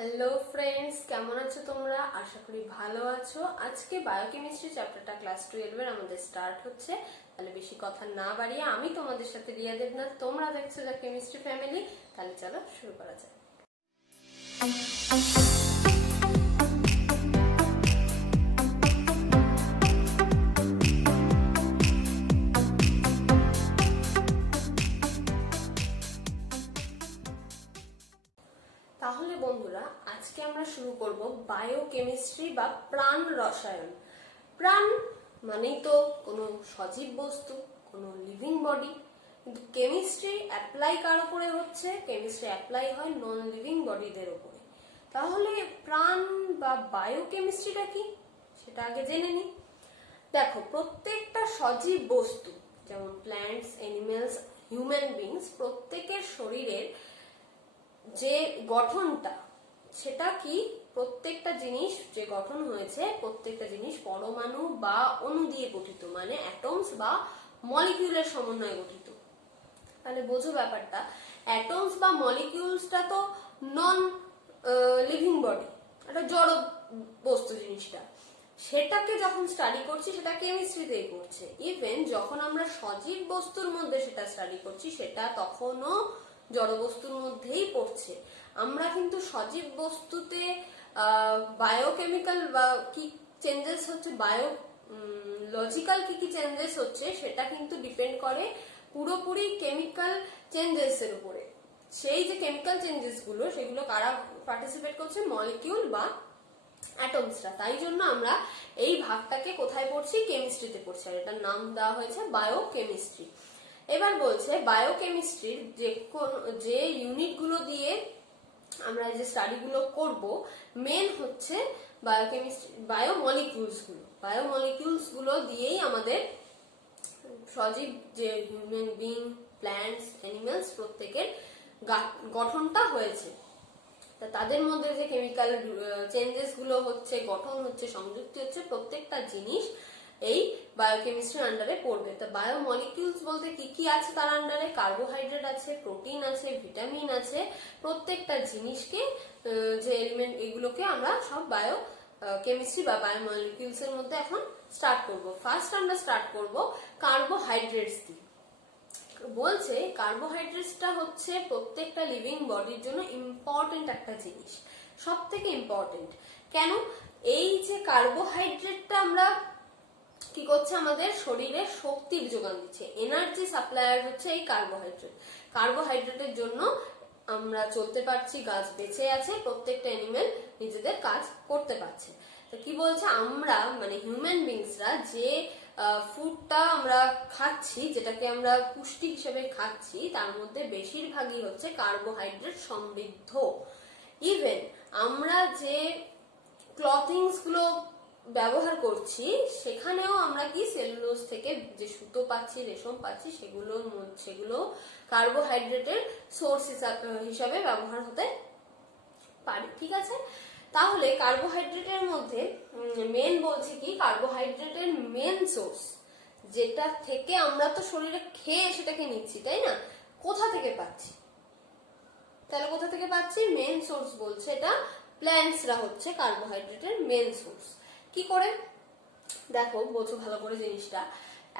Hello friends, কেমন আছো তোমরা? আশা করি ভালো আছো। আজকে বায়োকেমিস্ট্রি চ্যাপ্টারটা ক্লাস 12 এর আমাদের স্টার্ট হচ্ছে। তাহলে বেশি কথা না বাড়িয়ে আমি তোমাদের সাথে রিয়া দেবনাথ, তোমরা দেখছো দ্য কেমিস্ট্রি ফ্যামিলি। তাহলে চলো শুরু করা যাক। তাহলে বন্ধুরা, আজকে আমরা শুরু করব বায়োকেমিস্ট্রি বা প্রাণ রসায়ন। প্রাণ মানেই তো কোনো সজীব বস্তু, কোনো লিভিং বডি। কিন্তু কেমিস্ট্রি অ্যাপ্লাই কার উপরে হচ্ছে? কেমিস্ট্রি অ্যাপ্লাই হয় নন লিভিং বডিদের উপরে। তাহলে প্রাণ বা বায়োকেমিস্ট্রিটা কি, সেটা আগে জেনে নিই। দেখো, প্রত্যেকটা সজীব বস্তু, যেমন প্ল্যান্টস, অ্যানিমেলস, হিউম্যান বিংস, প্রত্যেকের শরীরের যে গঠনটা, সেটা কি? প্রত্যেকটা জিনিস যে গঠন হয়েছে, প্রত্যেকটা জিনিস পরমাণু বা অণু দিয়ে গঠিত, মানে অ্যাটমস বা মলিকিউলের সমন্বয়ে গঠিত। তাহলে বোঝো ব্যাপারটা, অ্যাটমস বা মলিকিউলসটা তো নন লিভিং বডি, একটা জড় বস্তু জিনিসটা। সেটাকে যখন স্টাডি করছি, সেটা কেমিস্ট্রিতেই করছে। ইভেন যখন আমরা সজীব বস্তুর মধ্যে সেটা স্টাডি করছি, সেটা তখনও জড় বস্তুর মধ্যেই পড়ছে। আমরা কিন্তু সজীব বস্তুতে বায়োকেমিক্যাল বা কি চেঞ্জেস হচ্ছে, লজিক্যাল কি চেঞ্জেস হচ্ছে, সেটা কিন্তু ডিপেন্ড করে পুরোপুরি কেমিক্যাল চেঞ্জেস এর উপরে। সেই যে কেমিক্যাল চেঞ্জেস গুলো, সেগুলো কারা পার্টিসিপেট করছে? মলিকিউল বা অ্যাটমসরা। তাই জন্য আমরা এই ভাগটাকে কোথায় পড়ছি? কেমিস্ট্রিতে পড়ছি, আর এটার নাম দেওয়া হয়েছে বায়োকেমিস্ট্রি। এবার বলছে বায়োকেমিস্ট্রির যে ইউনিটগুলো দিয়ে আমরা যে স্টাডিগুলো করব, মেন হচ্ছে বায়োকেমিস্ট্রি বায়োমলিকিউলস গুলো দিয়েই আমাদের সজীব যে হিউম্যান বিং, প্ল্যান্টস, অ্যানিমেলস, প্রত্যেকের গঠনটা হয়েছে। তাদের মধ্যে যে কেমিক্যাল চেঞ্জেস গুলো হচ্ছে, গঠন হচ্ছে, সংযুক্তি হচ্ছে, প্রত্যেকটা জিনিস এই বায়োকেমিস্ট্রির আন্ডারে পড়বে। তো বায়োমলিকিউলস বলতে কি কি আছে তার আন্ডারে? কার্বোহাইড্রেট আছে, প্রোটিন আছে, ভিটামিন আছে। প্রত্যেকটা জিনিসকে, যে এলিমেন্ট, এগুলোকে আমরা সব কেমিস্ট্রি বা বায়োমলিকিউলস এর মধ্যে এখন স্টার্ট করব। ফার্স্ট আমরা স্টার্ট করব কার্বোহাইড্রেটস দিয়ে। বলছে কার্বোহাইড্রেটসটা হচ্ছে প্রত্যেকটা লিভিং বডির জন্য ইম্পর্টেন্ট একটা জিনিস, সব থেকে ইম্পর্টেন্ট। কেন? এই যে কার্বোহাইড্রেটটা আমরা কি করছে? আমাদের শরীরে শক্তির যোগান দিচ্ছে, এনার্জি সাপ্লায়ার হচ্ছে এই কার্বোহাইড্রেট। কার্বোহাইড্রেটের জন্য আমরা চলতে পারছি, গাছ বেঁচে আছে, প্রত্যেকটা অ্যানিমেল নিজেদের কাজ করতে পারছে। তো কি বলছে, আমরা মানে হিউম্যান বিংসরা যে ফুডটা আমরা খাচ্ছি, যেটাকে আমরা পুষ্টি হিসেবে খাচ্ছি, তার মধ্যে বেশিরভাগই হচ্ছে কার্বোহাইড্রেট সমৃদ্ধ। ইভেন আমরা যে ক্লথিংস গুলো ব্যবহার করছি, সেখানেও আমরা কি সেলুলোজ থেকে যে সুতো পাচ্ছি, রেশম পাচ্ছি, সেগুলো কার্বোহাইড্রেটের সোর্স হিসাবে ব্যবহার হতে পারে। ঠিক আছে? তাহলে কার্বোহাইড্রেটের মধ্যে মেন বলছে কি, কার্বোহাইড্রেটের মেন সোর্স, যেটা থেকে আমরা তো শরীরে খেয়ে সেটাকে নিচ্ছি, তাই না? কোথা থেকে পাচ্ছি? তাহলে কোথা থেকে পাচ্ছি? মেন সোর্স বলছে এটা প্ল্যান্টসরা হচ্ছে কার্বোহাইড্রেটের মেন সোর্স। কি করে? দেখো, বোঝো ভালো করে জিনিসটা।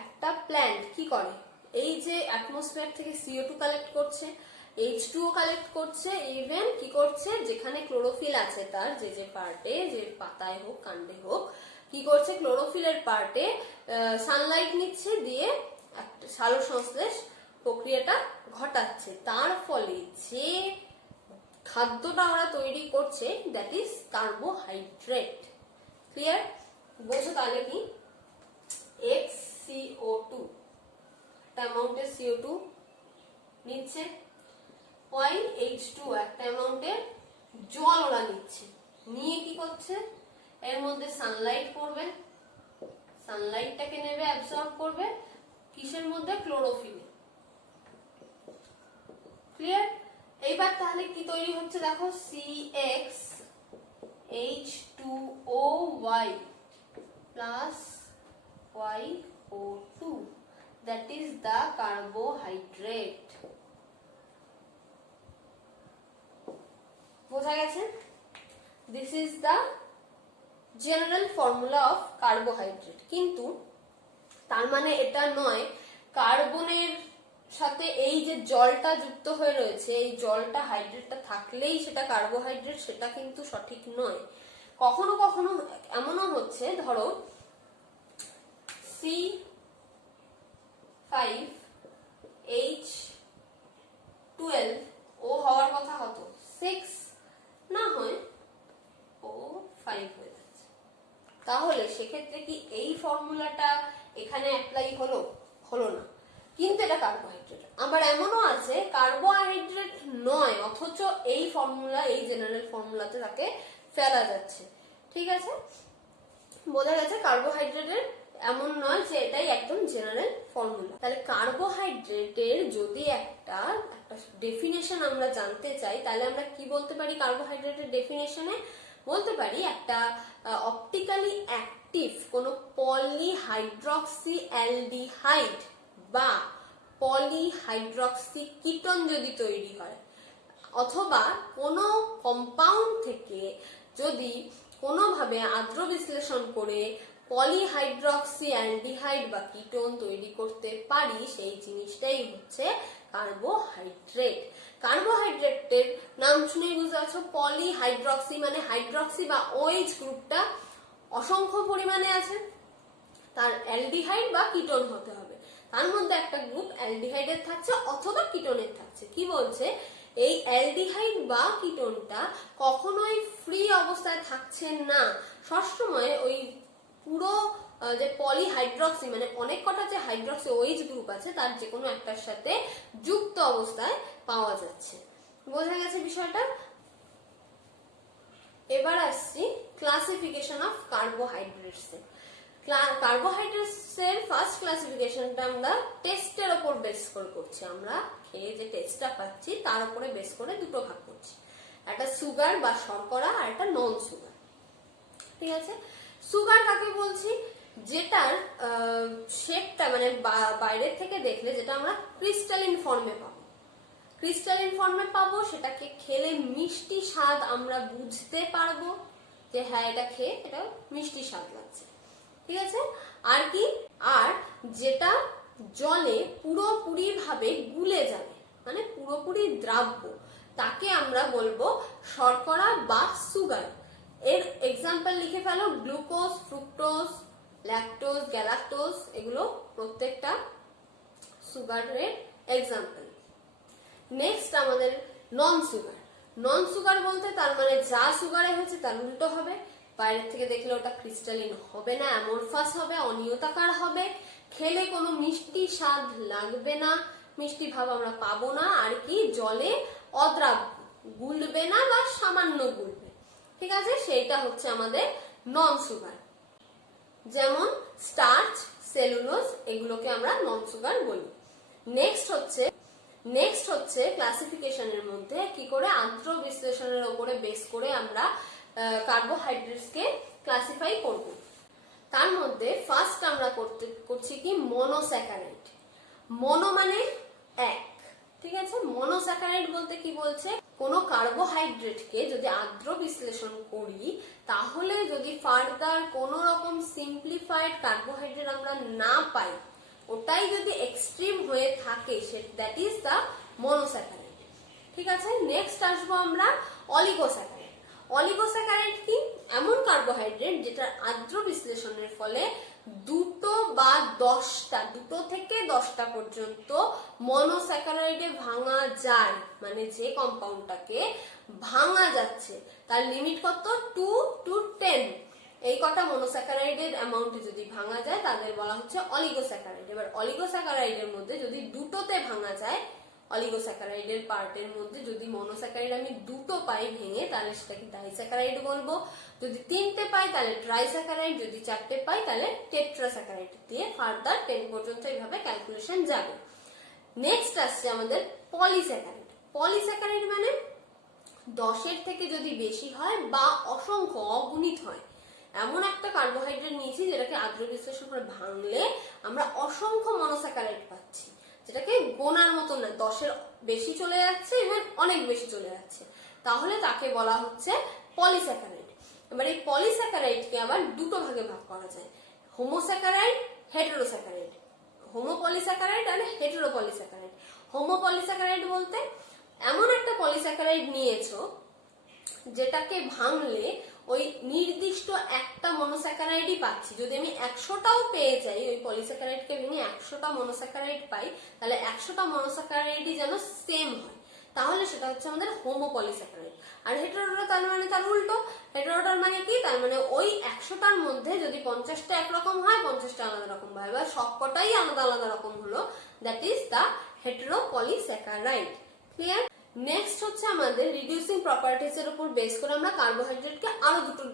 একটা প্ল্যান্ট কি করে? এই যে অ্যাটমসফিয়ার থেকে CO2 কালেক্ট করছে, H2O কালেক্ট করছে, ইভেন কি করছে, যেখানে ক্লোরোফিল আছে তার যে পার্টে, যে পাতায় হোক, কাণ্ডে হোক, কি করছে? ক্লোরোফিলের পার্টে সানলাইট নিচ্ছে, দিয়ে একটা সালোক সংশ্লেষ প্রক্রিয়াটা ঘটাচ্ছে। তার ফলে যে খাদ্যটা ওরা তৈরি করছে, দ্যাট ইজ কার্বোহাইড্রেট। ক্লিয়ার? বোঝো তাহলে কি? XCO2, একটা অ্যামাউন্টের CO2 নিচ্ছে, H2O, একটা অ্যামাউন্টের জল ওরা নিচ্ছে, নিয়ে কি করছে? এর মধ্যে সানলাইট পড়বে, সানলাইটটাকে নেবে, অ্যাবসর্ব করবে কিসের মধ্যে? ক্লোরোফিলে। ক্লিয়ার? এইবার তাহলে কি তৈরি হচ্ছে? দেখো, CxH2OY plus YO2, that is the carbohydrate. বোঝা গেছে? This is the general formula of carbohydrate. কিন্তু তার মানে এটা নয় কার্বনের সাথে এই যে জলটা যুক্ত হয়ে রয়েছে, এই জলটা হাইড্রেটটা থাকলেই সেটা কার্বোহাইড্রেট, সেটা কিন্তু সঠিক নয়। কখনো কখনো এমনও হচ্ছে, ধরো C5H12 ও হওয়ার কথা হতো 6 না হয় O5 হয়ে যাচ্ছে, তাহলে সেক্ষেত্রে কি এই ফর্মুলাটা এখানে অ্যাপ্লাই হলো? হলো না, কিন্তু এটা কার্বোহাইড্রেট। আবার এমনও আছে কার্বোহাইড্রেট নয় অথচ এই ফর্মুলা, এই জেনারেল ফর্মুলাতে তাকে ফেলা যাচ্ছে। ঠিক আছে, বোঝা গেছে কার্বোহাইড্রেটের এমন নয় যে এটাই একদম জেনারেল ফর্মুলা। তাহলে কার্বোহাইড্রেটের যদি একটা ডেফিনেশন আমরা জানতে চাই, তাহলে আমরা কি বলতে পারি? কার্বোহাইড্রেটের ডেফিনেশনে বলতে পারি একটা অপটিক্যালি অ্যাক্টিভ কোনো পলিহাইড্রক্সি অ্যালডিহাইড বা পলিহাইড্রক্সি কিটোন যদি তৈরি হয়, অথবা কোনো কম্পাউন্ড থেকে যদি কোনোভাবে আদ্র বিশ্লেষণ করে পলিহাইড্রক্সি অ্যালডিহাইড বা কিটোন তৈরি করতে পারি, সেই জিনিসটাই হচ্ছে কার্বোহাইড্রেট। কার্বোহাইড্রেটের নাম শুনেই বুঝতে পারছো, পলিহাইড্রক্সি মানে হাইড্রক্সি বা OH গ্রুপটা অসংখ্য পরিমাণে আছে, তার অ্যালডিহাইড বা কিটোন হতে হবে, তার মধ্যে একটা গ্রুপ অ্যালডিহাইডের থাকছে অথবা কিটোনের থাকছে। কি বলছে? এই অ্যালডিহাইড বা কিটোনটা কখনোই ফ্রি অবস্থায় থাকছে না, সবসময় ওই পুরো যে পলিহাইড্রক্সি মানে অনেক কটা যে হাইড্রক্সি OH গ্রুপ আছে তার যে কোনো একটার সাথে যুক্ত অবস্থায় পাওয়া যাচ্ছে। বোঝা গেছে বিষয়টা? এবার আসছি ক্লাসিফিকেশন অফ কার্বোহাইড্রেটস। কার্বোহাইড্রেটস এর ফার্স্ট ক্লাসিফিকেশনটা আমরা টেস্টের উপর বেস করে করছি। আমরা খেয়ে যে টেস্টটা পাচ্ছি তার উপরে বেস করে দুটো ভাগ করছি, একটা সুগার বা শর্করা আর একটা নন সুগার। ঠিক আছে, সুগার কাকে বলছি? যেটার শেপটা মানে বাইরের থেকে দেখলে যেটা আমরা ক্রিস্টালিন ফর্মে পাবো, ক্রিস্টালিন ফর্মে পাবো, সেটাকে খেলে মিষ্টি স্বাদ আমরা বুঝতে পারবো যে হ্যাঁ এটা খেয়ে এটা মিষ্টি স্বাদ লাগছে। ঠিক আছে, আর কি? আর যেটা জলে পুরোপুরি ভাবে গুলে যাবে মানে পুরোপুরি দ্রাব্য, তাকে আমরা বলবো শর্করা বা সুগার। এর এক্সাম্পল লিখে ফেলো, গ্লুকোজ, ফ্রুক্টোজ, ল্যাকটোজ, গ্যালাক্টোজ, এগুলো প্রত্যেকটা সুগারের এক্সাম্পল। নেক্সট আমাদের নন সুগার। নন সুগার বলতে তার মানে যা সুগারে হয়েছে তার উল্টো হবে, বাইরের থেকে দেখলে ওটা ক্রিস্টালিন হবে না, অ্যামরফাস হবে, অনিয়তাকার হবে, খেলে কোনো মিষ্টি স্বাদ লাগবে না, মিষ্টি ভাব আমরা পাবো না, আর কি জলে অদ্রাব্য, গুলবে না বা সামান্য গুলবে। ঠিক আছে, সেইটা হচ্ছে আমাদের নন সুগার। যেমন স্টার্চ, সেলুলোজ, এগুলোকে আমরা নন সুগার বলি। নেক্সট হচ্ছে ক্লাসিফিকেশনের মধ্যে কি করে আদ্র বিশ্লেষণের উপরে বেস করে আমরা কার্বোহাইড্রেটসকে ক্লাসিফাই করব। তার মধ্যে ফার্স্ট আমরা করছি কি মনোস্যাকারাইড। মনো মানে এক, ঠিক আছে। মনোস্যাকারাইড বলতে কি বলছে? কোনো কার্বোহাইড্রেটকে যদি আদ্র বিশ্লেষণ করি তাহলে যদি ফার্দার কোনো রকম সিম্পলিফাইড কার্বোহাইড্রেট আমরা না পাই, ওটাই যদি এক্সট্রিম হয়ে থাকে, দ্যাট ইজ দ্য মনোস্যাকারাইড। ঠিক আছে, নেক্সট আসবো আমরা অলিগোস্যাকারাইড। অলিগোস্যাকারাইড কি? এমন কার্বোহাইড্রেট যেটা আদ্র বিশ্লেষণের ফলে দুটো বা 10টা, দুটো থেকে 10টা পর্যন্ত মনোস্যাকারাইডে ভাঙা যায়, মানে যে কম্পাউন্ডটাকে ভাঙা যাচ্ছে তার লিমিট কত? 2 to 10। এই কটা মনোস্যাকারাইডের অ্যামাউন্টে যদি ভাঙা যায় তাদের বলা হচ্ছে অলিগোস্যাকারাইড। এবার অলিগোস্যাকারাইডের মধ্যে যদি দুটোতে ভাঙা যায়, অলিগোস্যাকারাইডের পার্টের মধ্যে যদি মনোস্যাকারাইড আমি দুটো পাই ভেঙে, তাহলে সেটাকে ডাইস্যাকারাইড বলবো, যদি 3টে পাই তাহলে ট্রাইস্যাকারাইড, যদি 4টে পাই তাহলে টেট্রাস্যাকারাইড দিয়ে ফার্দার 10 পর্যন্ত এইভাবে ক্যালকুলেশন যাবে। নেক্সট আসছে আমাদের পলিস্যাকারাইড। পলিস্যাকারাইড মানে 10-এর থেকে যদি বেশি হয় বা অসংখ্য অগণিত হয়, এমন একটা কার্বোহাইড্রেট নিয়েছি যেটাকে আদ্র বিশ্লেষণ করে ভাঙলে আমরা অসংখ্য মনোস্যাকারাইড পাচ্ছি, যেটাকে গোনার মতো না, 10-এর বেশি চলে যাচ্ছে এবং অনেক বেশি চলে যাচ্ছে, তাহলে তাকে বলা হচ্ছে পলিস্যাকারাইড। এবার এই পলিস্যাকারাইডকে আবার দুটো ভাগে ভাগ করা যায়, হোমোস্যাকারাইড, হেটেরোস্যাকারাইড। হোমোপলিস্যাকারাইড আর হেটেরোপলিস্যাকারাইড। হোমোপলিস্যাকারাইড বলতে এমন একটা পলিস্যাকারাইড নিয়েছো যেটাকে ভাঙলে ওই নির্দিষ্ট একটা মনোস্যাকারাইডই পাচ্ছি। যদি আমি 100টাও পেয়ে যাই, ওই পলিস্যাকারাইডকে ভেঙে 100টা মনোস্যাকারাইড পাই, তাহলে 100টা মনোস্যাকারাইডই যেন সেম হয়, তাহলে সেটা হচ্ছে আমাদের হোমোপলিস্যাকারাইড। আর হেটেরোটা তার মানে তার উল্টো। হেটেরোটার মানে কি, তার মানে ওই 100টার মধ্যে যদি 50টা একরকম হয়, 50টা আলাদা রকম হয়, বা সবকটাই আলাদা আলাদা রকম হলো, that is the heteropolysaccharide. Clear? Next হচ্ছে আমাদের রিডিউসিং প্রপার্টিজ এর উপর বেস করে আমরা কার্বোহাইড্রেটকে আরো দুটো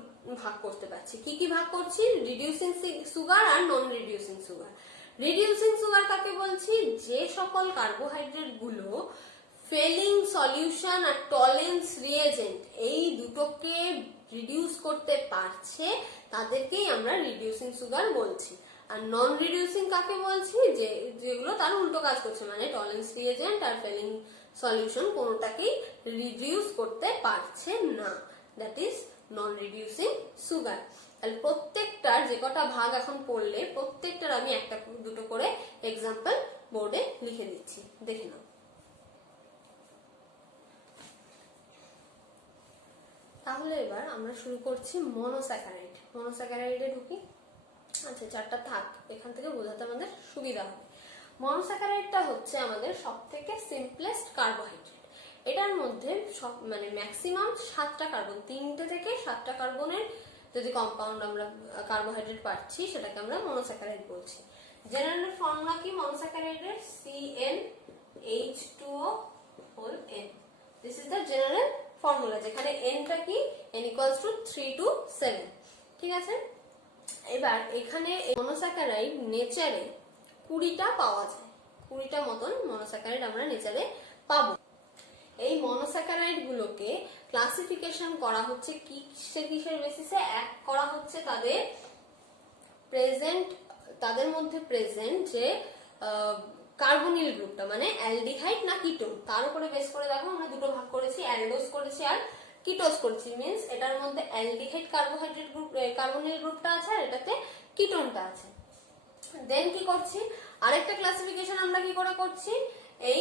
ভাগ করতে পারছি। কি কি ভাগ করছি? রিডিউসিং সুগার আর নন রিডিউসিং সুগার। রিডিউসিং সুগার কাকে বলছি? যে সকল কার্বোহাইড্রেট গুলো ফেলিং সলিউশন আর টলেন্স রিয়েজেন্ট এই দুটোকে রিডিউস করতে পারছে, তাদেরকেই আমরা রিডিউসিং সুগার বলছি। আর নন রিডিউসিং কাকে বলছি? যেগুলো তার উল্টো কাজ করছে, মানে টলেন্স রিয়েজেন্ট আর ফেলিং সলিউশন কোনোটাকেই রিডিউস করতে পারছে না, that is non reducing sugar. তাহলে প্রত্যেকটার যে কটা ভাগ এখন পড়লে, প্রত্যেকটার আমি একটা দুটো করে এক্সাম্পল বোর্ডে লিখে দিচ্ছি, দেখে নাও। তাহলে এবার আমরা শুরু করছি মনোস্যাকারাইড। মনোস্যাকারাইডে ঢুকি। আচ্ছা, চারটা থাক, এখান থেকে বোঝাতে আমাদের সুবিধা হবে। মনোস্যাকারাইডটা হচ্ছে আমাদের সবথেকে সিম্পলেস্ট কার্বোহাইড্রেট। এটার মধ্যে সব মানে ম্যাক্সিমাম 7টা কার্বন, 3টে থেকে 7টা কার্বনের যদি কম্পাউন্ড আমরা কার্বোহাইড্রেট পাচ্ছি, সেটাকে আমরা মনোস্যাকারাইড বলছি। জেনারেল ফর্মুলা কি মনোস্যাকারাইডের? CnH2O(N). This is the general formula, যেখানে N-টা কি? N = 3 to 7। ঠিক আছে? এবার এখানে মনোস্যাকারাইড নেচারে 20টা পাওয়া যায়, 20টা মতন মনোস্যাকারাইড আমরা নেচারে পাবো। এই মনোস্যাকারাইড গুলোকে ক্লাসিফিকেশন করা হচ্ছে কিসের বেসিসে? এক করা হচ্ছে তাদের মধ্যে প্রেজেন্ট যে কার্বনিল গ্রুপটা, মানে অ্যালডিহাইড না কিটোন, তার উপরে বেস করে দেখো আমরা দুটো ভাগ করেছি, অ্যালডোজ করেছি আর কিটোজ করেছি। মিন্স এটার মধ্যে অ্যালডিহাইড কার্বোহাইড্রেট গ্রুপ কার্বনিল গ্রুপটা আছে আর এটাতে কিটোনটা আছে। দেন কি করছি? আরেকটা ক্লাসিফিকেশন আমরা কি করে করছি? এই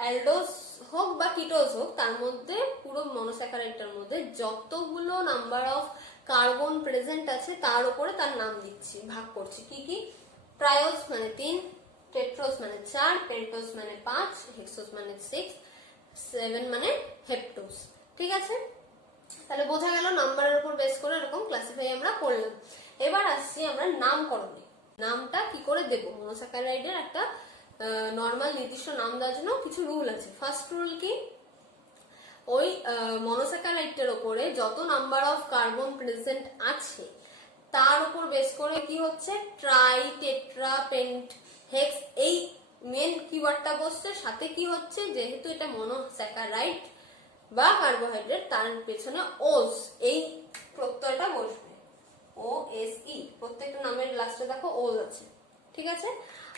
অ্যালডোজ হোক বা কিটোজ হোক, তার মধ্যে পুরো মনোস্যাকারাইডটার মধ্যে যতগুলো নাম্বার অফ কার্বন প্রেজেন্ট আছে তার উপরে তার নাম দিচ্ছি, ভাগ করছি। কি কি? ট্রায়োজ মানে 3, টেট্রোজ মানে 4, পেন্টোজ মানে 5, হেক্সোজ মানে 6, 7 মানে হেপ্টোজ। ঠিক আছে? তাহলে বোঝা গেল নাম্বারের উপর বেস করে এরকম ক্লাসিফাই আমরা করলাম। এবার আসছি আমরা নামকরণে। নামটা কি করে দেব? মনোস্যাকারাইডের একটা নরমাল নির্দিষ্ট নাম দেওয়ার জন্য কিছু রুল আছে। ফার্স্ট রুল কি? ওই মনোস্যাকারাইডের উপরে যত নাম্বার অফ কার্বন প্রেজেন্ট আছে তার উপর বেস করে কি হচ্ছে? ট্রাই, টেট্রা, পেন্ট, হেক্স, এই মেন কিওয়ার্ডটা বসছে। সাথে কি হচ্ছে? যেহেতু এটা মনোস্যাকারাইড বা কার্বোহাইড্রেট, তার পেছনে ওজ এই প্রত্যয়টা বসবে, OSE। প্রত্যেকটা নামের লাস্টে দেখো ওজ আছে। ঠিক আছে?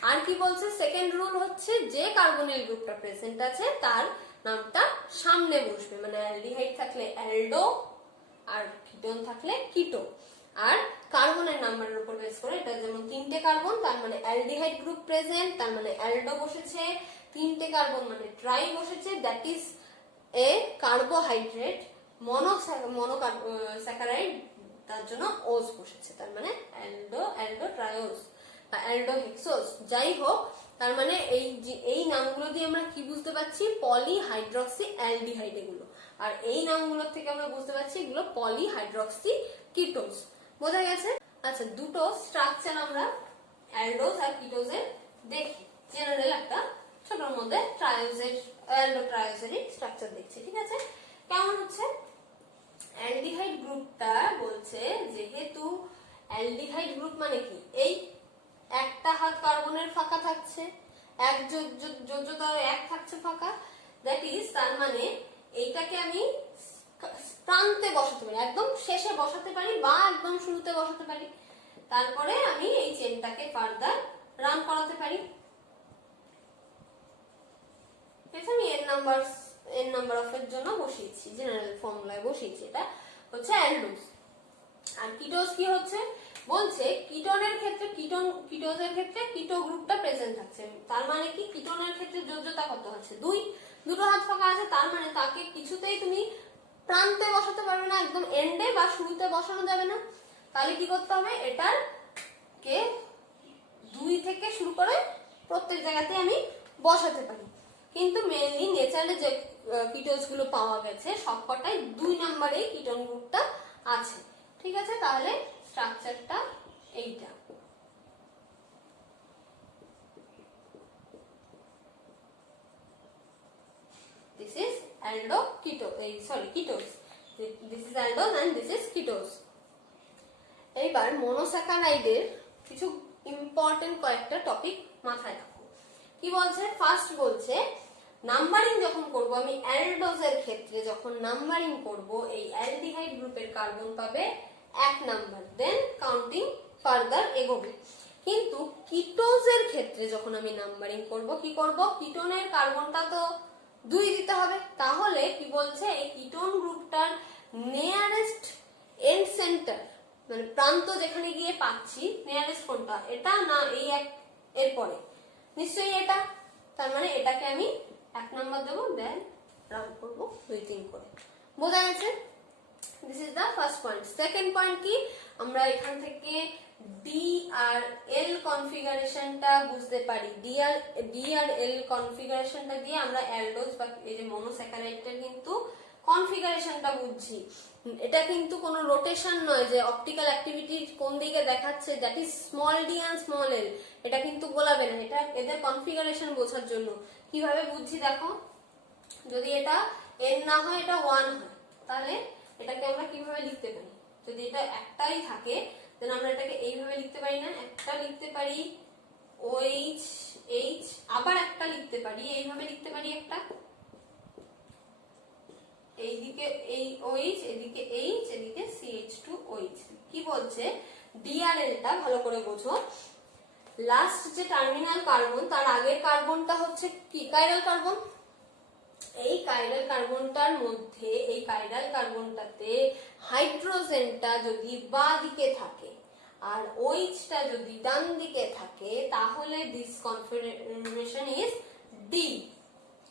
আর কি বলছে? সেকেন্ড রুল হচ্ছে যে কার্বনিল গ্রুপটা প্রেজেন্ট আছে তার নামটা সামনে বসবে, মানে অ্যালডিহাইড থাকলে অ্যালডো আর কিটোন থাকলে কিটো। আর কার্বনের নাম্বারের উপর বেস করে, এটা যেমন 3টে কার্বন, তার মানে অ্যালডিহাইড গ্রুপ প্রেজেন্ট, তার মানে অ্যালডো বসেছে। 3টে কার্বন মানে ট্রাই বসেছে, that is a carbohydrate. Monosaccharide, তার জন্য ওজ বসেছে, তার মানে অ্যালডো ট্রায়োজ বা অ্যালডো হেক্সোজ। যাই হোক, তার মানে এই নামগুলো দিয়ে আমরা কি বুঝতে পারছি? পলিহাইড্রক্সি অ্যালডিহাইড এগুলো। আর এই নামগুলোর থেকে আমরা বুঝতে পারছি এগুলো পলিহাইড্রক্সি কিটোজ। বোঝা গেছে? আচ্ছা, দুটো স্ট্রাকচার আমরা অ্যালডোজ আর কিটোজের দেখি। জেনারেল একটা ছোটর মধ্যে অ্যালডো ট্রায়োজেরই স্ট্রাকচার দেখছি। ঠিক আছে? কেমন হচ্ছে? অ্যালডিহাইড গ্রুপটা বলছে, যেহেতু অ্যালডিহাইড গ্রুপ মানে কি? এই একটা হাত কার্বনের ফাঁকা থাকছে, এক যোজ্যতার এক থাকছে ফাঁকা, দ্যাট ইজ তার মানে এইটাকে আমি প্রান্তে বসাতে পারি, একদম শেষে বসাতে পারি বা একদম শুরুতে বসাতে পারি। তারপরে আমি এই চেনটাকে ফার্দার রান করাতে পারি। আমি এন নাম্বার নাম্বার অফ এর জন্য বসিয়েছি, জেনারেল ফর্মুলায় বসিয়েছি, এটা হচ্ছে অ্যালডোজ। আর কিটোজ কি হচ্ছে বলছে, কিটোনের ক্ষেত্রে কিটোজের ক্ষেত্রে কিটো গ্রুপটা প্রেজেন্ট থাকছে, তার মানে কি কিটোনের ক্ষেত্রে যোজ্যতা কত আছে 2, দুটো হাত ফাঁকা আছে, তার মানে তাকে কিছুতেই তুমি প্রান্তে বসাতে পারবে না, একদম এন্ডে বা শুরুতে বসানো যাবে না। তাহলে কি করতে হবে, এটার কে 2 থেকে শুরু করে প্রত্যেক জায়গাতে আমি বসাতে পারি। কিন্তু মেইনলি নেচারে যে কিটোজ গুলো পাওয়া গেছে সবকটাই 2 নম্বরে কিটোন গ্রুপটা আছে। ঠিক আছে, তাহলে স্ট্রাকচারটা এইটা। This is ketose. This is aldose and this is ketose. এইবার মনোস্যাকারাইডের কিছু ইম্পর্টেন্ট কয়েকটা টপিক মাথায় রাখো। কি বলছে, ফার্স্ট বলছে নাম্বারিং যখন করব আমি অ্যালডোজের ক্ষেত্রে, যখন নাম্বারিং করব এই অ্যালডিহাইড গ্রুপের কার্বন পাবে 1 নাম্বার, দেন কাউন্টিং ফার্দার এগোবে। কিন্তু কিটোজের ক্ষেত্রে যখন আমি নাম্বারিং করব, কি করব, কিটোনের কার্বনটা তো 2 দিতে হবে। তাহলে কি বলছে, এই কিটোন গ্রুপটার নিয়ারেস্ট এন্ড সেন্টার, মানে প্রান্ত যেখানে গিয়ে পাচ্ছি, নিয়ারেস্ট কোনটা, এটা না এই এক এর পরে, নিশ্চয়ই এটা, তার মানে এটাকে আমি 1 নাম্বার দেবো, দেন রাউন্ড করবো 2, 3 করে। বোঝা গেছে? This is the first point. Second point কি, আমরা এখান থেকে ডি আর এল কনফিগারেশনটা বুঝতে পারি। ডি আর এল কনফিগারেশনটা দিয়ে আমরা অ্যালডোজ বা এই যে মনোস্যাকারাইডটার কিন্তু কনফিগারেশনটা বুঝছি। এটা কিন্তু কোনো রোটেশন নয় যে অপটিক্যাল অ্যাক্টিভিটি কোন দিকে দেখাচ্ছে, that is small D and small L, এটা কিন্তু বলাবে না। এটা এদের কনফিগারেশন বোঝার জন্য। কিভাবে বুঝছি দেখো, যদি এটা এন না হয়, এটা 1 হয়, তাহলে এটাকে আমরা কিভাবে লিখতে পারি, যদি এটা একটাই থাকে দেন আমরা এটাকে এইভাবে লিখতে পারি না, একটা লিখতে পারি OH H, আবার একটা লিখতে পারি এইভাবে লিখতে পারি, একটা এইদিকে এই OH, এদিকে H, এদিকে CH2OH। কি বলছে, ডিআরএলটা ভালো করে বোঝো, লাস্ট যে টার্মিনাল কার্বন তার আগের কার্বনটা হচ্ছে কি কাইরাল কার্বন। এই কাইরাল কার্বনটার মধ্যে, এই কাইরাল কার্বনটাতে হাইড্রোজেনটা যদি বাঁ দিকে থাকে আর ওইচটা যদি ডান দিকে থাকে, তাহলে দিস কনফার্মেশন ইজ ডি,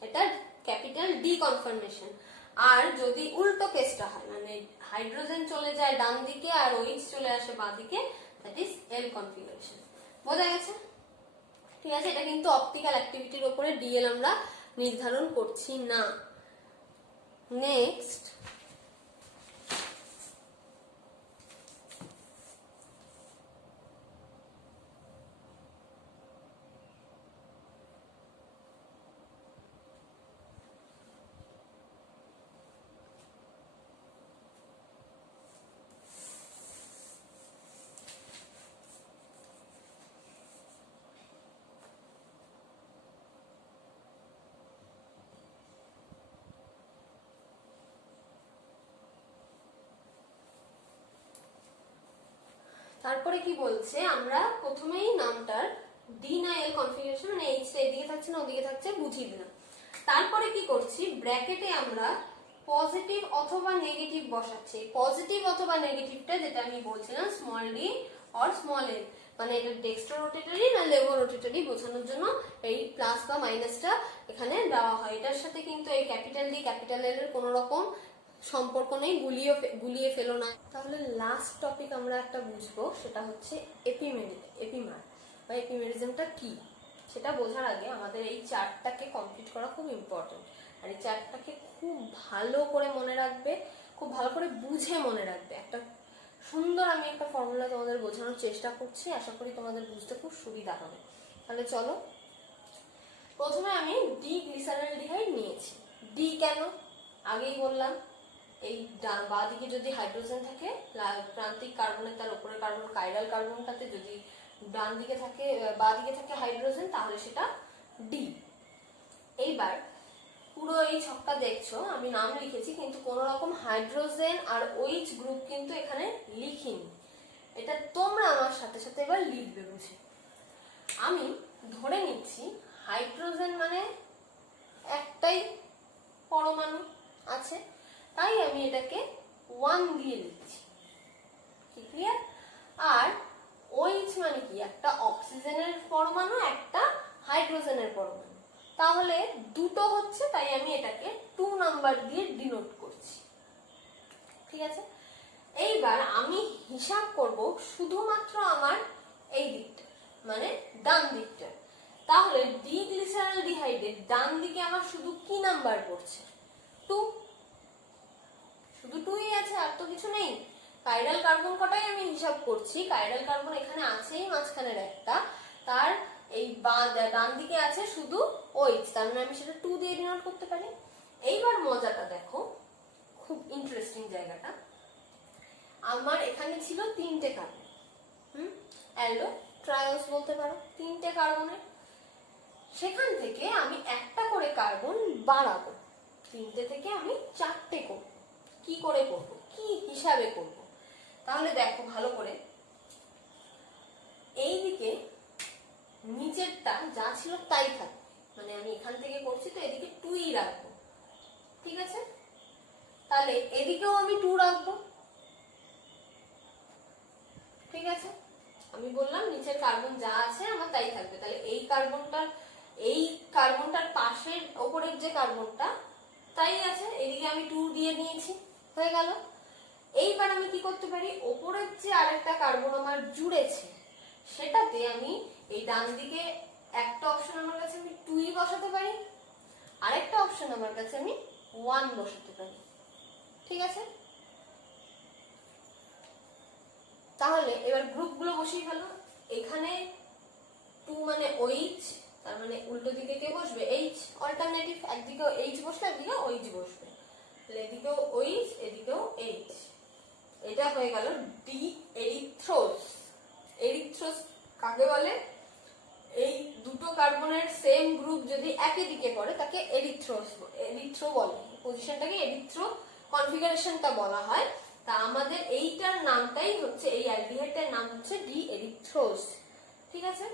এটা ক্যাপিটাল ডি কনফার্মেশন। আর যদি উল্টো কেসটা হয়, মানে হাইড্রোজেন চলে যায় ডান দিকে আর ওইচ চলে আসে বাঁ দিকে, দ্যাট ইজ এল কনফিগারেশন। বোঝা গেছে? ঠিক আছে, এটা কিন্তু অপটিক্যাল অ্যাক্টিভিটির উপরে ডিএল আমরা নির্ধারণ করছি না। নেক্সট, তারপরে কি বলছে, আমরা প্রথমেই নামটার ডি না এল কনফিগারেশন, মানে এইচটা এদিকে থাকছে না ওদিকে থাকছে বুঝিয়ে দিলাম। তারপরে কি করছি, ব্র্যাকেটে আমরা পজিটিভ অথবা নেগেটিভ বসাচ্ছি। পজিটিভ অথবা নেগেটিভটা যেটা আমি বলছিলাম স্মল ডি অর স্মল এল, মানে এটা ডেক্সট্রো রোটেটরি না লেভো রোটেটরি বোঝানোর জন্য এই প্লাস বা মাইনাসটা এখানে দেওয়া হয়। এটার সাথে কিন্তু এই ক্যাপিটাল ডি ক্যাপিটাল এল এর কোনো রকম সম্পর্ক নেই, গুলিয়ে ফেলো না। তাহলে লাস্ট টপিক আমরা একটা বুঝবো, সেটা হচ্ছে এপিমার বা এপিমেরিজমটা কি, সেটা বোঝার আগে আমাদের এই চার্টটাকে কমপ্লিট করা খুব ইম্পর্টেন্ট। আর এই চার্টটাকে খুব ভালো করে মনে রাখবে, খুব ভালো করে বুঝে মনে রাখবে। একটা সুন্দর আমি একটা ফর্মুলা তোমাদের বোঝানোর চেষ্টা করছি, আশা করি তোমাদের বুঝতে খুব সুবিধা হবে। তাহলে চলো, প্রথমে আমি ডি গ্লিসারলডিহাইড নিয়েছি। ডি কেন, আগেই বললাম, এই বাঁ দিকে যদি হাইড্রোজেন থাকে, প্রান্তিক কার্বনের তার উপরের কার্বন কাইরাল কার্বনটাতে যদি ডান দিকে থাকে, বাঁ দিকে থাকে হাইড্রোজেন, তাহলে সেটা ডি। এইবার পুরো এই ছকটা দেখছো, আমি নাম লিখেছি কিন্তু কোন রকম হাইড্রোজেন আর ওইচ গ্রুপ কিন্তু এখানে লিখিনি। এটা তোমরা আমার সাথে সাথে এবার লিখবে বুঝে। আমি ধরে নিচ্ছি হাইড্রোজেন মানে একটাই পরমাণু আছে, তাই আমি এটাকে 1 দিয়ে লিখছি। ক্লিয়ার? আর OH মানে কি, একটা অক্সিজেনের পরমাণু, একটা হাইড্রোজেনের পরমাণু, তাহলে দুটো হচ্ছে, তাই আমি এটাকে 2 নাম্বার দিয়ে ডিনোট করছি। ঠিক আছে, এইবার আমি হিসাব করব শুধুমাত্র আমার এই দিকটা, মানে ডান দিকটা। তাহলে ডিগ্লিসারালডিহাইডের ডান দিকে আমার শুধু কি নাম্বার পড়ছে? 2, শুধু 2ই আছে, আর তো কিছু নেই। কাইরাল কার্বন কটাই আমি হিসাব করছি, কাইরাল কার্বন এখানে আছেই মাঝখানের একটা, তার এই ডান দিকে আছে শুধু OH, তার মানে আমি সেটা 2 দিয়ে ডিনোট করতে পারি। এইবার মজাটা দেখো, খুব ইন্টারেস্টিং জায়গাটা, আমার এখানে ছিল 3টে কার্বন, অ্যালডো ট্রায়োস বলতে পারো, 3টে কার্বনের, সেখান থেকে আমি একটা করে কার্বন বাড়াবো, 3টে থেকে আমি 4টে করব। কি করে করব, কি হিসাবে করব? তাহলে দেখো ভালো করে, এইদিকে নিচেরটা যা ছিল তাই থাকবে, মানে আমি এখান থেকে করছি তো এদিকে 2ই রাখবো। ঠিক আছে, তাহলে এদিকেও আমি 2 রাখবো। ঠিক আছে, আমি বললাম নিচের কার্বন যা আছে আমার তাই থাকবে, তাহলে এই কার্বনটার পাশের ওপরের যে কার্বনটা তাই আছে, এদিকে আমি 2 দিয়ে নিয়েছি, হয়ে গেল। এইবার আমি কি করতে পারি, ওপরের যে আরেকটা কার্বন আমার জুড়েছে সেটাতে আমি এই ডান দিকে একটা অপশন আমার কাছে আমি 2ই বসাতে পারি, আরেকটা অপশন আমার কাছে আমি 1 বসাতে পারি। ঠিক আছে, তাহলে এবার গ্রুপগুলো বসিয়ে ফেলো। এখানে 2 মানে OH, তার মানে উল্টো দিকে কে বসবে? H, অল্টারনেটিভ, একদিকেও H বসলে একদিকে OH বসবে, তাহলে এদিকেও OH এদিকেও H। এটা হয়ে গেল ডি এরিথ্রোস। এরিথ্রোস কাকে বলে? এই দুটো কার্বনের সেম গ্রুপ যদি একই দিকে পড়ে তাকে এরিথ্রো বলে, পজিশনটাকে এরিথ্রো কনফিগারেশনটা বলা হয়। তা আমাদের এইটার নামটাই হচ্ছে, এই অ্যালডিহাইডটার নাম হচ্ছে ডি এরিথ্রোস। ঠিক আছে,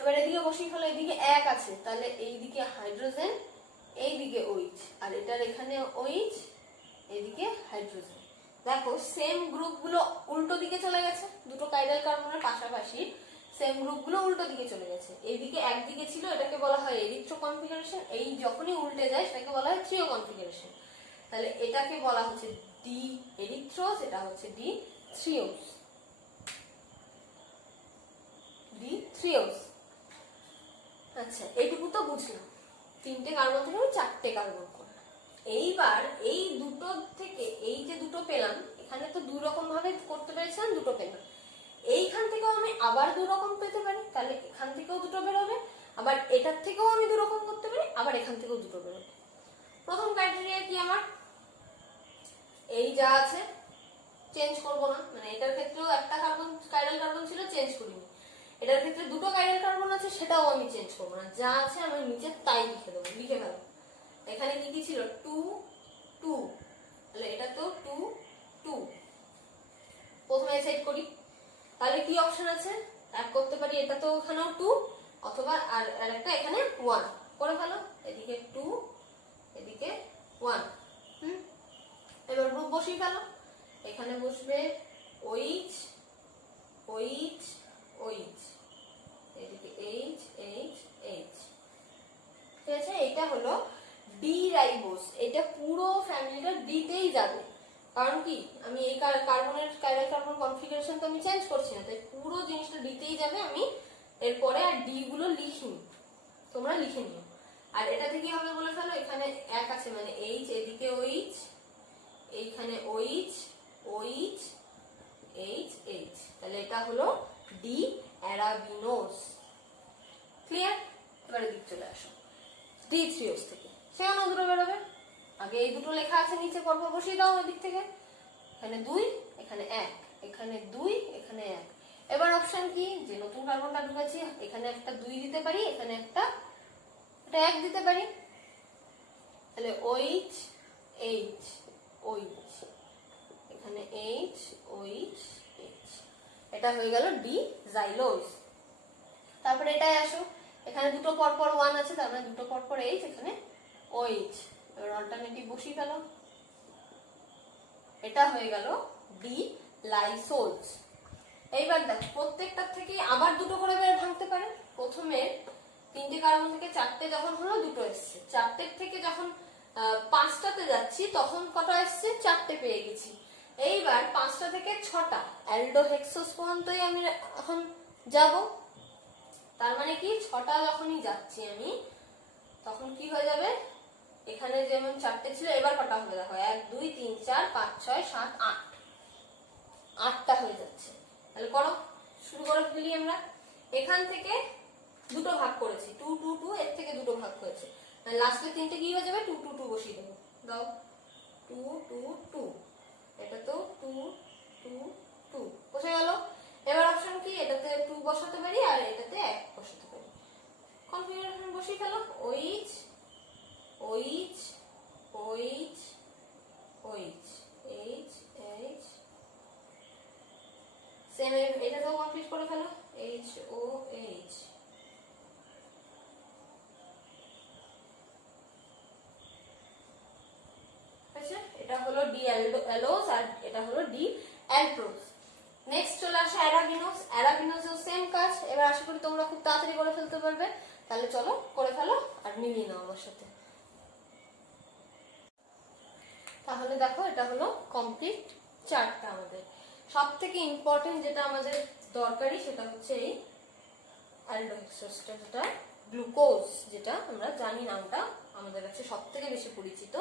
এবার এদিকে বসিয়ে ফেলো, এদিকে 1 আছে, তাহলে এইদিকে হাইড্রোজেন, এইদিকে OH, আর এটার এখানে OH, এদিকে হাইড্রোজেন। দেখো সেম গ্রুপগুলো উল্টো দিকে চলে গেছে, দুটো কাইরাল কার্বনের পাশাপাশি সেম গ্রুপগুলো উল্টো দিকে চলে গেছে। এইদিকে একদিকে ছিল, এটাকে বলা হয় এরিথ্রো কনফিগারেশন, এই যখনই উল্টে যায় সেটাকে বলা হয় থ্রিও কনফিগারেশন। তাহলে এটাকে বলা হচ্ছে ডি এরিথ্রোস, এটা হচ্ছে ডি থ্রিওস। ডি থ্রিওস। আচ্ছা, এইটুকু তো বুঝলাম, 3টে কার্বন থেকে আমি 4টে কার্বন করলাম। এইবার এই দুটো থেকে এই যে দুটো পেলাম, এখানে তো 2 রকম ভাবে করতে পেরেছিলাম, দুটো পেলাম, এইখান থেকেও আমি আবার 2 রকম পেতে পারি, তাহলে এখান থেকেও 2টো বেরোবে, আবার এটার থেকেও আমি 2 রকম করতে পারি, আবার এখান থেকেও 2টো বেরোবে। প্রথম ক্রাইটেরিয়া কি আমার, এই যা আছে চেঞ্জ করব না, মানে এটার ক্ষেত্রেও একটা কাইরাল কার্বন ছিল, চেঞ্জ করিনি। এটার ক্ষেত্রে 2টো কাইরাল কার্বন আছে, সেটাও আমি চেঞ্জ করবো না, যা আছে আমি নিচে তাই লিখে দেবো। লিখে ফেলো, এখানে কি কি ছিল? 2 2, তাহলে এটা তো 2 2। প্রথমে সেট করি, তাহলে কি অপশন আছে? এক করতে পারি, এটা তো এখানেও 2, অথবা আর একটা এখানে 1 করে ফেলো, এদিকে 2 এদিকে 1। এবার গ্রুপ বসিয়ে ফেলো, এখানে বসবে OH OH OH, এদিকে H H H। ঠিক আছে, এটা হলো ডি রাইবোস, এটা পুরো ফ্যামিলিটা ডিতেই যাবে, কারণ কি আমি এই কার্বনের কাইরাল কার্বন কনফিগারেশন তো আমি চেঞ্জ করছি না, তাই পুরো জিনিসটা ডিতেই যাবে। আমি এরপরে আর ডি গুলো লিখিনি, তোমরা লিখে নিও। আর এটা থেকে হবে বলে ফেলো, এখানে 1 আছে মানে H, এদিকে OH, এইখানে OH OH H H, তাহলে এটা হলো ডি অ্যারাবিনোস। ক্লিয়ার? এবারে দিক চলে আসো, ডি থ্রিওস থেকে সেখানেও 2টো বেরোবে। আগে এই 2টো লেখা আছে নিচে, পরপর বসিয়ে দাও ওই দিক থেকে, এখানে 2 এখানে 1, এখানে 2 এখানে 1। এবার অপশন কি, যে নতুন কার্বনটা ঢুকাচ্ছি এখানে একটা 2 দিতে পারি, এখানে একটা 1 দিতে পারি, তাহলে OH H OH, এখানে H OH H, এটা হয়ে গেল ডি জাইলোস। তারপরে এটাই আসো, এখানে 2টো পরপর 1 আছে, তার মানে 2টো পরপর H, এখানে OH, এবার অল্টারনেটিভ বসিয়ে ফেলো, এটা হয়ে গেল ডি লাইসোলস। এইবার দেখো প্রত্যেকটার থেকে আবার দুটো করে ভাঙতে পারে। প্রথমে 3টে কার্বন থেকে 4টে যখন হলো দুটো এসছে, 4টের থেকে যখন 5টাতে যাচ্ছি তখন কটা এসছে, 4টে পেয়ে গেছি। এইবার 5টা থেকে 6টা অ্যালডোহেক্সোস পর্যন্তই আমি এখন যাব। তার মানে কি 6টা যখনই যাচ্ছি আমি তখন কি হয়ে যাবে, এখানে যেমন 4টে ছিল এবার কটা হবে দেখো, 1 2 3 4 5 6 7 8, 8টা হয়ে যাচ্ছে। তাহলে করো, শুরু করে ফেলি আমরা। এখান থেকে দুটো ভাগ করেছি, 2 2 2, এর থেকে দুটো ভাগ হয়েছে, লাস্টে 3টে কি হয়ে যাবে, 2 2 2 বসিয়ে দেবো। দাও 2 2 2, এটা তো 2 2 2 বসে গেল। এবার অপশন কি, এটাতে 2 বসাতে পারি আর এটাতে 1 বসাতে পারি। কনফিগারেশন বসিয়ে ফেলো, OH OH OH OH H H, same এটাতেও কমপ্লিট করে ফেলো, HOH। আচ্ছা, এটা হলো ডি অ্যালোস আর এটা হলো ডি অ্যালড্রোস। নেক্সট চলে আসে অ্যারাবিনোস। অ্যারাবিনোসেও সেম কাজ। এবার আশা করি তোমরা খুব তাড়াতাড়ি করে ফেলতে পারবে। তাহলে চলো করে ফেলো আর মিলিয়ে নাও আমার সাথে। তাহলে দেখো এটা হলো কমপ্লিট চার্টটা। আমাদের সব থেকে ইম্পর্টেন্ট যেটা আমাদের দরকারি সেটা হচ্ছে এই অ্যালডোহেক্সোসটা, যেটা গ্লুকোজ, যেটা আমরা জানি নামটা আমাদের কাছে সব থেকে বেশি পরিচিত।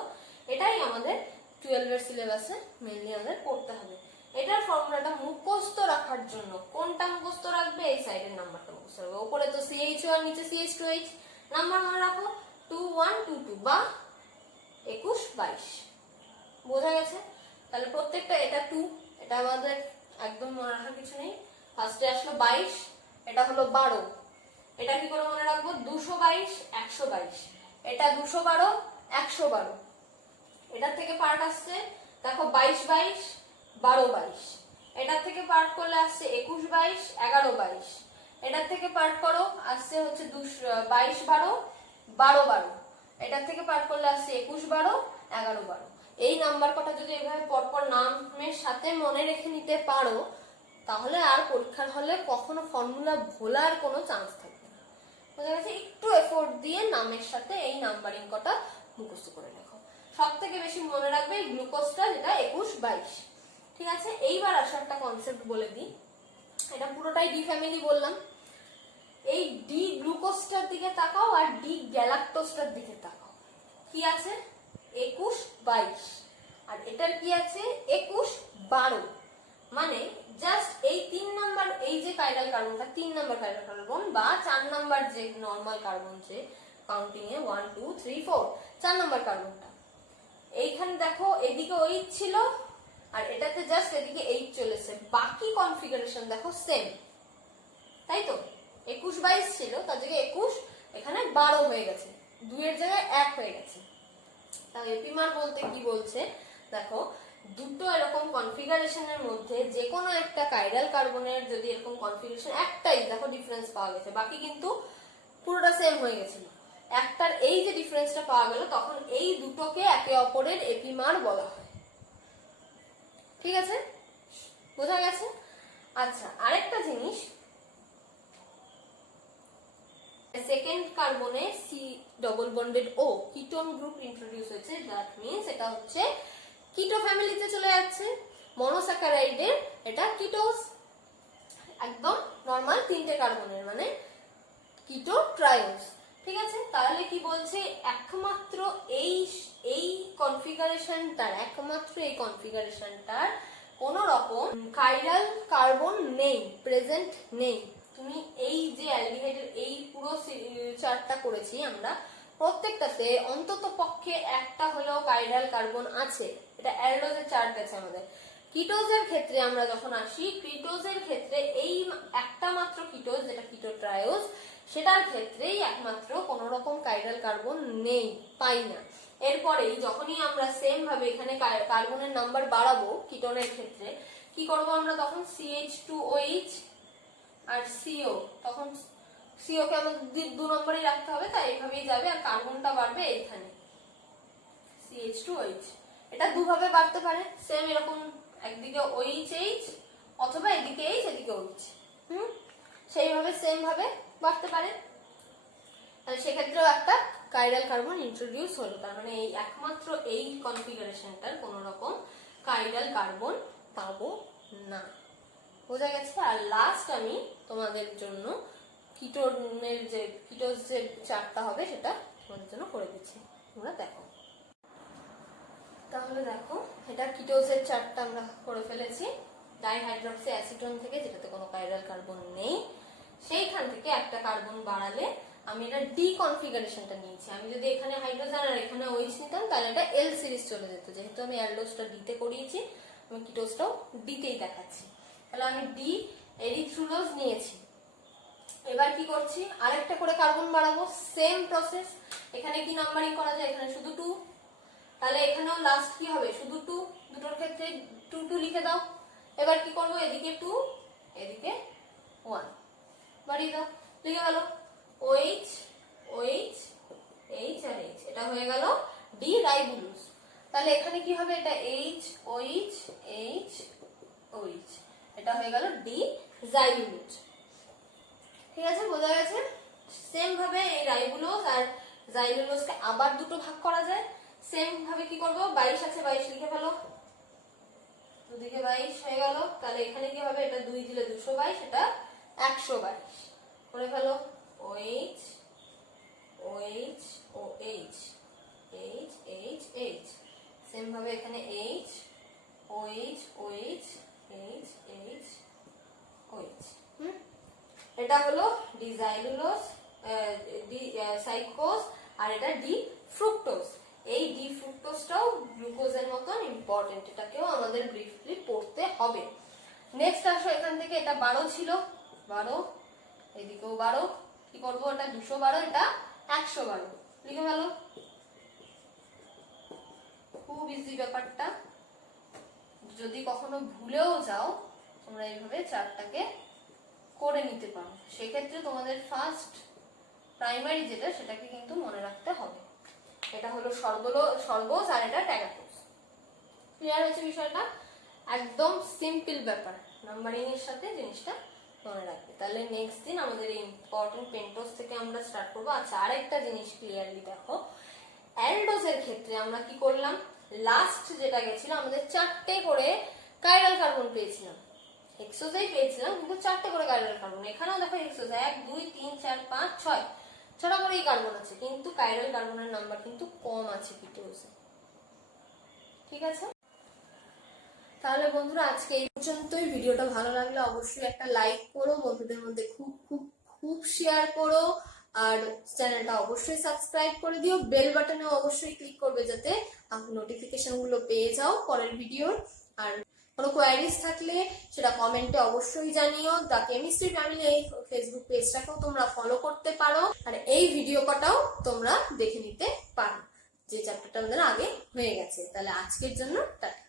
এটাই আমাদের 12 এর সিলেবাসে মেইনলি আমাদের পড়তে হবে। এটার ফর্মুলাটা মুখস্থ রাখার জন্য কোনটা মুখস্থ রাখবে, এই সাইডের নাম্বারটা মুখস্থ রাখবে। উপরে তো CH আর নিচে CH2H, নাম্বার মনে রাখো 2 1 2 2 বা 21 22। বোঝা গেছে? তাহলে প্রত্যেকটা, এটা 2, এটা আমাদের একদম মনে রাখার কিছু নেই। ফার্স্টে আসলো 22, এটা হলো 12। এটা কি করে মনে রাখবো, 222 122, এটা 212 112। এটার থেকে পার্ট আসছে দেখো 22 22 12 22। এটার থেকে পার্ট করলে আসছে 21 22 11 22। এটার থেকে পার্ট করো আসছে হচ্ছে 22 12 12 12। এটার থেকে পার্ট করলে আসছে 21 12 11 12। এই নাম্বার কটা যদি এভাবে পরপর নামের সাথে মনে রেখে নিতে পারো তাহলে আর পরীক্ষার হলে কখনো ফর্মুলা ভোলার কোনো চান্স থাকবে না। বোঝা গেছে? একটু এফোর্ট দিয়ে নামের সাথে এই নাম্বারিং কটা মুখস্থ করে রাখো। সব থেকে বেশি মনে রাখবে এই গ্লুকোজটা, যেটা 21 22। ঠিক আছে, এইবার আসা একটা কনসেপ্ট বলে দিই। এটা পুরোটাই ডি ফ্যামিলি বললাম। এই ডি গ্লুকোজটার দিকে তাকাও আর ডি গ্যালাক্টোজটার দিকে তাকাও। কি আছে 21 22, আর এটার কি আছে 21 12। মানে জাস্ট এই 3 নাম্বার, এই যে কাইরাল কার্বনটা 3 নাম্বার কাইরাল কার্বন বা 4 নাম্বার যে নরমাল কার্বন, যে কাউন্টিং এ 1 2 3 4 4 নাম্বার কার্বনটা, এইখানে দেখো এদিকে OH ছিল আর এটাতে জাস্ট এদিকে H চলেছে। বাকি কনফিগারেশন দেখো সেম, তাই তো? 21 22 ছিল, তার জায়গায় 21, এখানে 12 হয়ে গেছে, 2 এর জায়গায় 1 হয়ে গেছে। তাহলে এপিমার বলতে কি বলছে দেখো, দুটো এরকম কনফিগারেশনের মধ্যে যে কোনো একটা কাইরাল কার্বনের যদি এরকম কনফিগারেশন একটাই দেখো ডিফারেন্স পাওয়া গেছে, বাকি কিন্তু পুরোটা সেম হয়ে গেছিল, একটার এই যে ডিফারেন্সটা পাওয়া গেল, তখন এই দুটোকে একে অপরের এপিমার বলা হয়। ঠিক আছে, বোঝা গেছে? আচ্ছা, আরেকটা জিনিস, সেকেন্ড কার্বনে সি ডবল বন্ডেড ও কিটোন গ্রুপ ইন্ট্রোডিউস হয়েছে। দ্যাট মিন্স এটা হচ্ছে কিটো ফ্যামিলিতে চলে যাচ্ছে। মনোস্যাকারাইডের এটা কিটোজ, একদম নরমাল 3টে কার্বনের, মানে কিটো ট্রায়োজ। ঠিক আছে, তাহলে কি বলছে, একমাত্র এই কনফিগারেশনটার কোন রকম কাইরাল কার্বন নেই, প্রেজেন্ট নেই। তুমি এই যে অ্যালডিহাইডের এই পুরো চার্টটা করেছি আমরা, প্রত্যেকটাতে অন্তত পক্ষে একটা হলেও কাইরাল কার্বন আছে। এটা অ্যালডোজের চার্ট আছে আমাদের। কিটোজের ক্ষেত্রে আমরা যখন আসি, কিটোজের ক্ষেত্রে এই একটা মাত্র কিটোজ, যেটা কিটো ট্রায়োজ, সেটার ক্ষেত্রেই একমাত্র কোন রকম কাইরাল কার্বন নেই, পাই না। এরপরেই যখনই আমরা সেম ভাবে এখানে কার্বনের নাম্বার বাড়াবো কিটোনের ক্ষেত্রে, কি করব আমরা তখন, CH2OH আর CO, তখন CO কে আমাদের 2 নম্বরই রাখতে হবে, তাই এইভাবেই যাবে আর কার্বনটা বাড়বে এইখানে। CH2OH। এটা দুভাবে বাড়তে পারে, সেম এরকম একদিকে OH অথবা এদিকে H এদিকে OH, সেইভাবে সেম ভাবে বাড়তে পারে। তাহলে সেক্ষেত্রেও একটা কাইরাল কার্বন ইন্ট্রোডিউস হলো। তার মানে এই একমাত্র এই কনফিগারেশনটার কোন রকম কাইরাল কার্বন পাবো না। বোঝা গেছে? আর লাস্ট আমি তোমাদের জন্য কিটোজ যে চার্টটা হবে সেটা তোমাদের জন্য করে দিচ্ছি, তোমরা দেখো। তাহলে দেখো, এটা কিটোজের চার্টটা আমরা করে ফেলেছি। ডাইহাইড্রক্সি অ্যাসিটোন থেকে, যেটাতে কোনো কাইরাল কার্বন নেই, সেইখান থেকে একটা কার্বন বাড়ালে আমি এটা ডি কনফিগারেশনটা নিয়েছি। আমি যদি এখানে হাইড্রোজেন আর এখানে OH নিতাম তাহলে এটা এল সিরিজ চলে যেত। যেহেতু আমি অ্যালডোজটা ডিতে করিয়েছি, আমি কিটোজটাও ডিতেই দেখাচ্ছি। তাহলে আমি ডি এরিথ্রুলোজ নিয়েছি। এবার কি করছি, আরেকটা করে কার্বন বাড়াবো, সেম প্রসেস। এখানে কি নাম্বারিং করা যায়, এখানে শুধু 2, তাহলে এখানেও লাস্ট কি হবে, শুধু 2, দুটোর ক্ষেত্রে 2 2 লিখে দাও। এবার কি করবো, এদিকে 2 এদিকে 1 বাড়িয়ে দাও, লিখে গেল OH OH H আর H, এটা হয়ে গেল ডি রাইবুলোজ। তাহলে এখানে কি হবে, এটা H OH H OH, এটা হয়ে গেল ডি জাইলুলোজ। ঠিক আছে, বোঝা গেছে? সেম ভাবে এই রাইবুলোজ আর জাইলুলোজকে আবার দুটো ভাগ করা যায়। সেম ভাবে কি করব, 22 আছে 22 লিখে ফেলো, দুদিকে 22 হয়ে গেল। তাহলে এখানে কি হবে, এটা 2 দিলে 222, এটা 122 করে ফেলো। OH OH OH H H H, same ভাবে এখানে H OH OH H H OH। এটা হলো ডিজাইলুলোজ, ডি সাইক্লোজ, আর এটা ডি ফ্রুক্টোজ। এই ডি ফ্রুক্টোজটাও গ্লুকোজের মতন ইম্পর্টেন্ট, এটাকেও আমাদের ব্রিফলি পড়তে হবে। নেক্সট আসো, এখান থেকে এটা 12 ছিল, 12, এদিকেও 12, কি করবো, এটা 212, এটা 112 লিখে ফেলো। খুব ইজি ব্যাপারটা, যদি কখনো ভুলেও যাও তোমরা এইভাবে চারটাকে করে নিতে পারো। সেক্ষেত্রে তোমাদের ফার্স্ট প্রাইমারি যেটা, সেটাকে কিন্তু মনে রাখতে হবে। এটা হলো সর্বোজ আর এটা ট্যাগাটোজ। ক্লিয়ার হয়েছে বিষয়টা? একদম সিম্পল ব্যাপার, নাম্বারিং এর সাথে জিনিসটা মনে রাখবে। তাহলে নেক্সট দিন আমাদের এই ইম্পর্টেন্ট পেন্টোজ থেকে আমরা স্টার্ট করবো। আচ্ছা, আরেকটা জিনিস ক্লিয়ারলি দেখো, অ্যালডোজের ক্ষেত্রে আমরা কি করলাম, লাস্ট যেটা গেছিল আমাদের 4টে করে কাইরাল কার্বন পেয়েছিলাম, হেক্সোজেই পেয়েছিলাম, কিন্তু 4টে করে কাইরাল কার্বন। এখানেও দেখো হেক্সোজ 1 2 3 4 5 6 ছটা করেই কার্বন আছে, কিন্তু কাইরাল কার্বনের নাম্বার কিন্তু কম আছে কিটোজে। ঠিক আছে, তাহলে বন্ধুরা আজকে এই পর্যন্তই। ভিডিওটা ভালো লাগলে অবশ্যই একটা লাইক করো, বন্ধুদের মধ্যে খুব খুব খুব শেয়ার করো, আর চ্যানেলটা অবশ্যই সাবস্ক্রাইব করে দিও। বেল বাটনে অবশ্যই ক্লিক করবে যাতে নোটিফিকেশন গুলো পেয়ে যাও পরের ভিডিওর। আর কোনো কোয়ারিজ থাকলে সেটা কমেন্টে অবশ্যই জানিও। দ্য কেমিস্ট্রি ফ্যামিলি এই ফেসবুক পেজটাকেও তোমরা ফলো করতে পারো, আর এই ভিডিও কটাও তোমরা দেখে নিতে পারো, যে চ্যাপ্টারটা আমাদের আগে হয়ে গেছে। তাহলে আজকের জন্য টাটা।